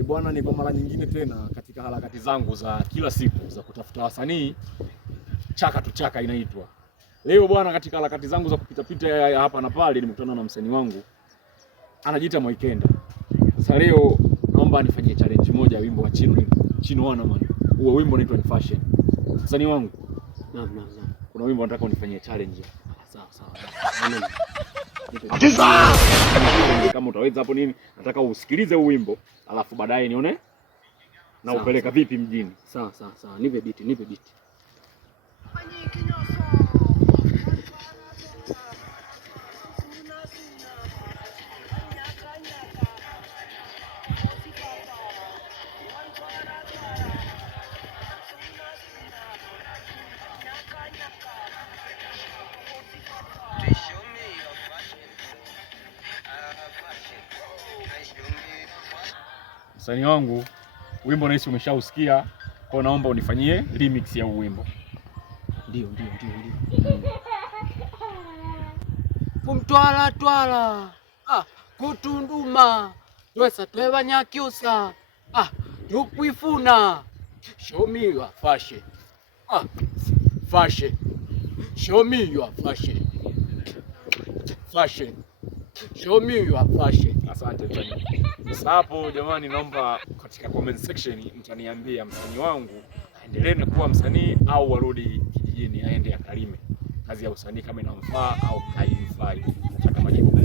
Bwana, ni kwa mara nyingine tena katika harakati zangu za kila siku za kutafuta wasanii chaka tu chaka inaitwa. Leo bwana, katika harakati zangu za kupita pita hapa na pale nimekutana na msanii wangu anajiita Mwaikenda. Sasa leo naomba nifanyie challenge moja ya wimbo wa Chino wana man. Huo wimbo unaitwa Ni Fashion. Msanii wangu. Naam. Kuna wimbo nataka unifanyie challenge. Sawa. Kama utaweza hapo nini? Nataka usikilize huu wimbo, alafu baadaye nione na upeleka vipi mjini. Sawa. Nipe beat. Msanii wangu, wimbo nahisi umeshausikia, kwa naomba unifanyie remix ya wimbo. Ndio. Kumtwala kutunduma twesa twebanyakyusa tukwifuna show me your fashion. Fashion. Show me your fashion. Fashion. Show me your fashion. Asante msanii. Sasa hapo jamani, naomba katika comment section mtaniambia msanii wangu aendelee na kuwa msanii au warudi kijijini aende akalime kazi ya usanii kama inamfaa au haimfai. Nataka majibu.